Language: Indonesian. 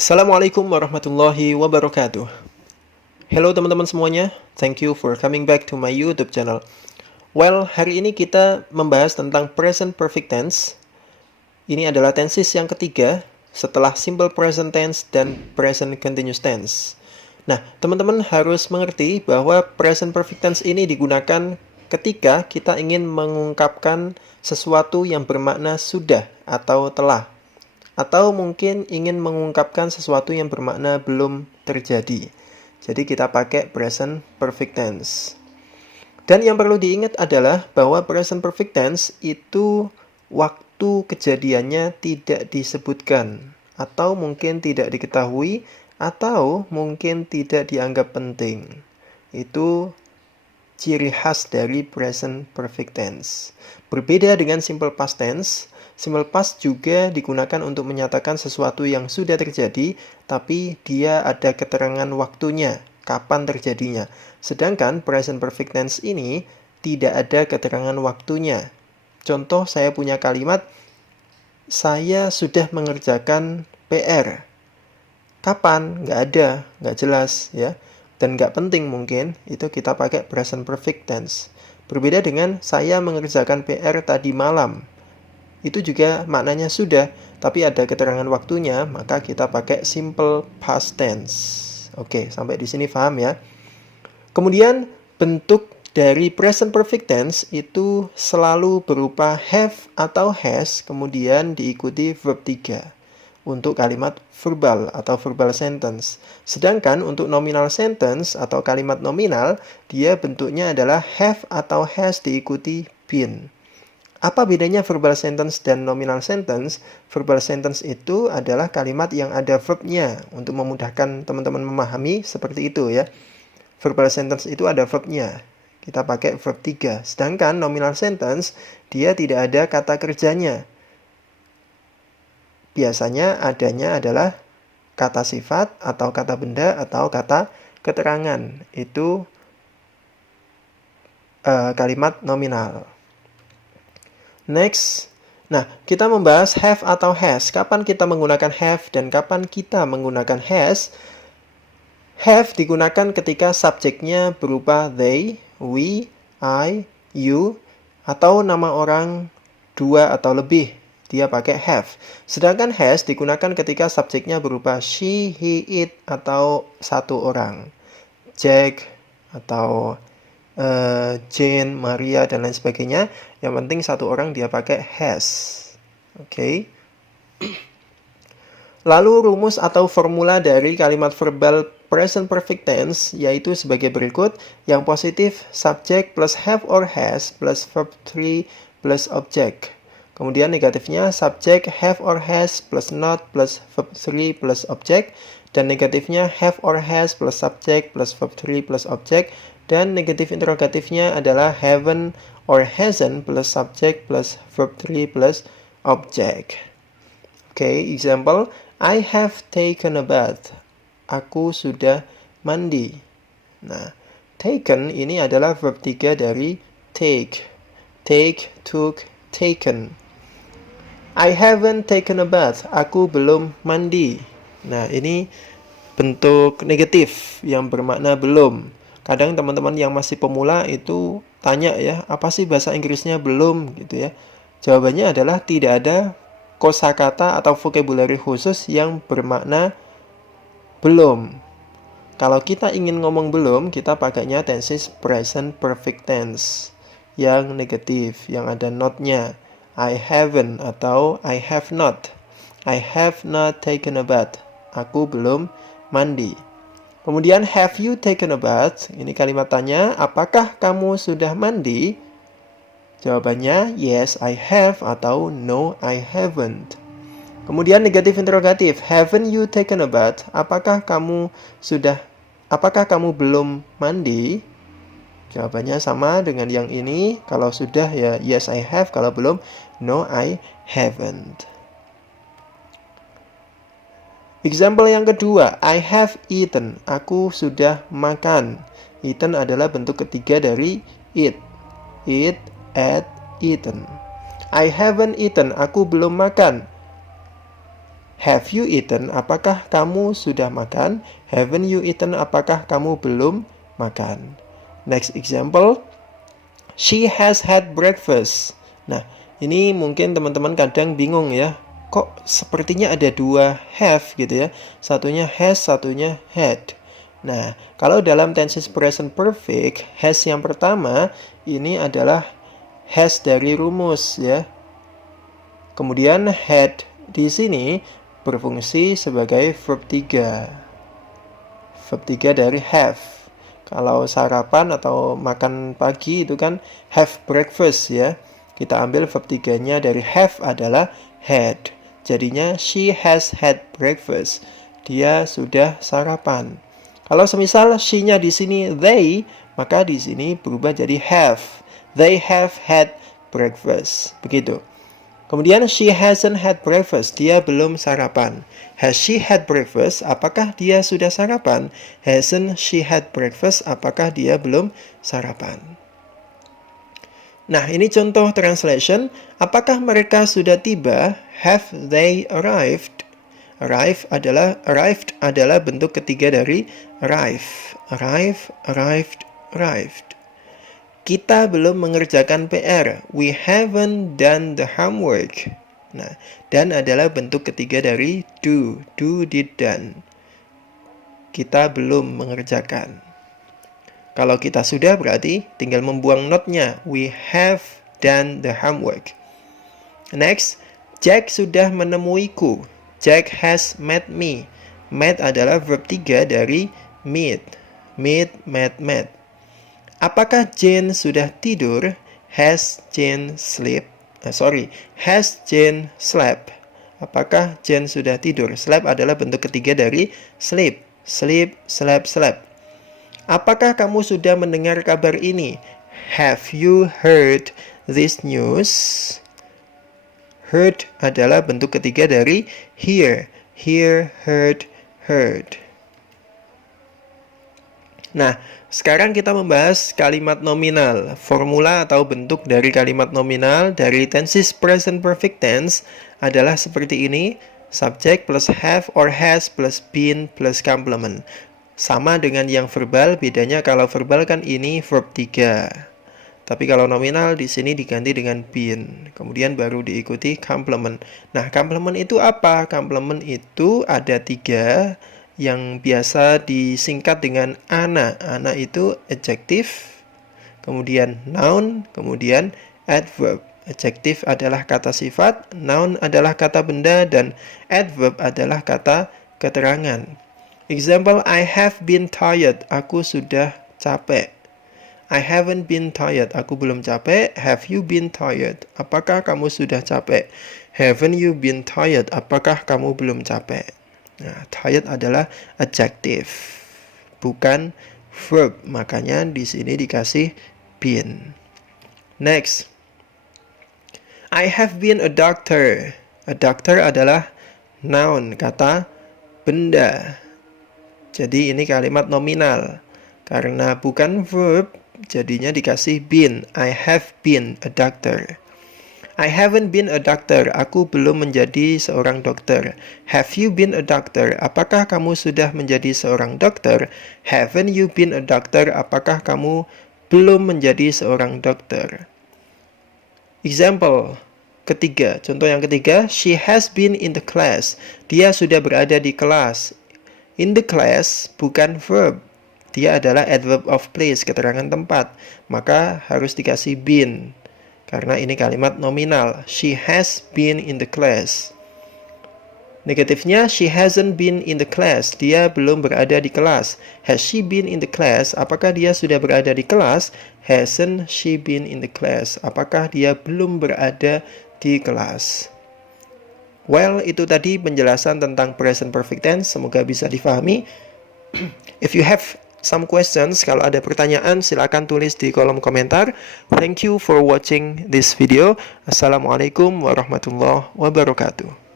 Assalamualaikum warahmatullahi wabarakatuh. Hello teman-teman semuanya, thank you for coming back to my YouTube channel. Well, hari ini kita membahas tentang present perfect tense. Ini adalah tenses yang ketiga setelah simple present tense dan present continuous tense. Nah, teman-teman harus mengerti bahwa present perfect tense ini digunakan ketika kita ingin mengungkapkan sesuatu yang bermakna sudah atau telah. Atau mungkin ingin mengungkapkan sesuatu yang bermakna belum terjadi. Jadi kita pakai present perfect tense. Dan yang perlu diingat adalah bahwa present perfect tense itu waktu kejadiannya tidak disebutkan. Atau mungkin tidak diketahui, atau mungkin tidak dianggap penting. Itu ciri khas dari present perfect tense. Berbeda dengan simple past tense, simple past juga digunakan untuk menyatakan sesuatu yang sudah terjadi, tapi dia ada keterangan waktunya, kapan terjadinya. Sedangkan present perfect tense ini tidak ada keterangan waktunya. Contoh, saya punya kalimat, saya sudah mengerjakan PR. Kapan? Nggak ada, nggak jelas ya. Dan nggak penting mungkin, itu kita pakai present perfect tense. Berbeda dengan saya mengerjakan PR tadi malam. Itu juga maknanya sudah, tapi ada keterangan waktunya, maka kita pakai simple past tense. Oke, sampai di sini paham ya. Kemudian bentuk dari present perfect tense itu selalu berupa have atau has, kemudian diikuti verb 3 untuk kalimat verbal atau verbal sentence. Sedangkan untuk nominal sentence atau kalimat nominal, dia bentuknya adalah have atau has diikuti been. Apa bedanya verbal sentence dan nominal sentence? Verbal sentence itu adalah kalimat yang ada verbnya. Untuk memudahkan teman-teman memahami, seperti itu ya. Verbal sentence itu ada verbnya. Kita pakai verb 3. Sedangkan nominal sentence, dia tidak ada kata kerjanya. Biasanya adanya adalah kata sifat atau kata benda atau kata keterangan. Itu kalimat nominal. Next. Nah, kita membahas have atau has. Kapan kita menggunakan have dan kapan kita menggunakan has? Have digunakan ketika subjeknya berupa they, we, I, you, atau nama orang dua atau lebih. Dia pakai have. Sedangkan has digunakan ketika subjeknya berupa she, he, it, atau satu orang. Jack, atau Jane, Maria, dan lain sebagainya. Yang penting satu orang dia pakai has. Oke. Lalu rumus atau formula dari kalimat verbal present perfect tense yaitu sebagai berikut. Yang positif, subject plus have or has plus verb 3 plus object. Kemudian negatifnya subject have or has plus not plus verb 3 plus object. Dan negatifnya have or has plus subject plus verb 3 plus object. Dan negatif interrogatifnya adalah haven't or hasn't plus subject plus verb 3 plus object. Oke, example. I have taken a bath. Aku sudah mandi. Nah, taken ini adalah verb 3 dari take. Take, took, taken. I haven't taken a bath. Aku belum mandi. Nah, ini bentuk negatif yang bermakna belum. Kadang teman-teman yang masih pemula itu tanya ya, apa sih bahasa Inggrisnya belum gitu ya. Jawabannya adalah tidak ada kosakata atau vocabulary khusus yang bermakna belum. Kalau kita ingin ngomong belum, kita pakainya tenses present perfect tense yang negatif, yang ada not-nya. I haven't atau I have not. I have not taken a bath. Aku belum mandi. Kemudian have you taken a bath? Ini kalimat tanya, apakah kamu sudah mandi? Jawabannya yes I have atau no I haven't. Kemudian negatif interrogatif, haven't you taken a bath? Apakah kamu belum mandi? Jawabannya sama dengan yang ini. Kalau sudah ya yes I have, kalau belum no I haven't. Example yang kedua, I have eaten. Aku sudah makan. Eaten adalah bentuk ketiga dari eat. Eat, ate, eaten. I haven't eaten. Aku belum makan. Have you eaten? Apakah kamu sudah makan? Haven't you eaten? Apakah kamu belum makan? Next example. She has had breakfast. Nah, ini mungkin teman-teman kadang bingung ya. Kok sepertinya ada dua have gitu ya. Satunya has, satunya had. Nah, kalau dalam tenses present perfect, has yang pertama ini adalah has dari rumus ya. Kemudian had di sini berfungsi sebagai verb 3. Verb 3 dari have. Kalau sarapan atau makan pagi itu kan have breakfast ya. Kita ambil verb 3-nya dari have adalah had. Jadinya she has had breakfast. Dia sudah sarapan. Kalau semisal she-nya di sini they, maka di sini berubah jadi have. They have had breakfast. Begitu. Kemudian she hasn't had breakfast. Dia belum sarapan. Has she had breakfast? Apakah dia sudah sarapan? Hasn't she had breakfast? Apakah dia belum sarapan? Nah, ini contoh translation. Apakah mereka sudah tiba? Have they arrived? Arrived adalah bentuk ketiga dari arrive. Arrived. Kita belum mengerjakan PR. We haven't done the homework. Nah, dan adalah bentuk ketiga dari do. Do, did, done. Kita belum mengerjakan. Kalau kita sudah berarti tinggal membuang not-nya. We have done the homework. Next, Jack sudah menemuiku. Jack has met me. Met adalah verb 3 dari meet. Met. Apakah Jane sudah tidur? Has Jane slept? Apakah Jane sudah tidur? Slept adalah bentuk ketiga dari sleep. Slept. Apakah kamu sudah mendengar kabar ini? Have you heard this news? Heard adalah bentuk ketiga dari hear. Heard. Nah, sekarang kita membahas kalimat nominal. Formula atau bentuk dari kalimat nominal dari tenses present perfect tense adalah seperti ini. Subject plus have or has plus been plus complement. Sama dengan yang verbal, bedanya kalau verbal kan ini verb 3. Tapi kalau nominal di sini diganti dengan been. Kemudian baru diikuti complement. Nah, complement itu apa? Complement itu ada 3 yang biasa disingkat dengan ana. Ana itu adjective, kemudian noun, kemudian adverb. Adjective adalah kata sifat, noun adalah kata benda, dan adverb adalah kata keterangan. Example, I have been tired. Aku sudah capek. I haven't been tired. Aku belum capek. Have you been tired? Apakah kamu sudah capek? Haven't you been tired? Apakah kamu belum capek? Nah, tired adalah adjective, bukan verb. Makanya di sini dikasih been. Next, I have been a doctor. A doctor adalah noun, kata benda. Jadi ini kalimat nominal. Karena bukan verb, jadinya dikasih been. I have been a doctor. I haven't been a doctor. Aku belum menjadi seorang dokter. Have you been a doctor? Apakah kamu sudah menjadi seorang dokter? Haven't you been a doctor? Apakah kamu belum menjadi seorang dokter? Example ketiga, contoh yang ketiga, she has been in the class. Dia sudah berada di kelas. In the class bukan verb. Dia adalah adverb of place, keterangan tempat. Maka harus dikasih been. Karena ini kalimat nominal. She has been in the class. Negatifnya, she hasn't been in the class. Dia belum berada di kelas. Has she been in the class? Apakah dia sudah berada di kelas? Hasn't she been in the class? Apakah dia belum berada di kelas? Well, itu tadi penjelasan tentang present perfect tense. Semoga bisa difahami. If you have some questions, kalau ada pertanyaan silakan tulis di kolom komentar. Thank you for watching this video. Assalamualaikum warahmatullahi wabarakatuh.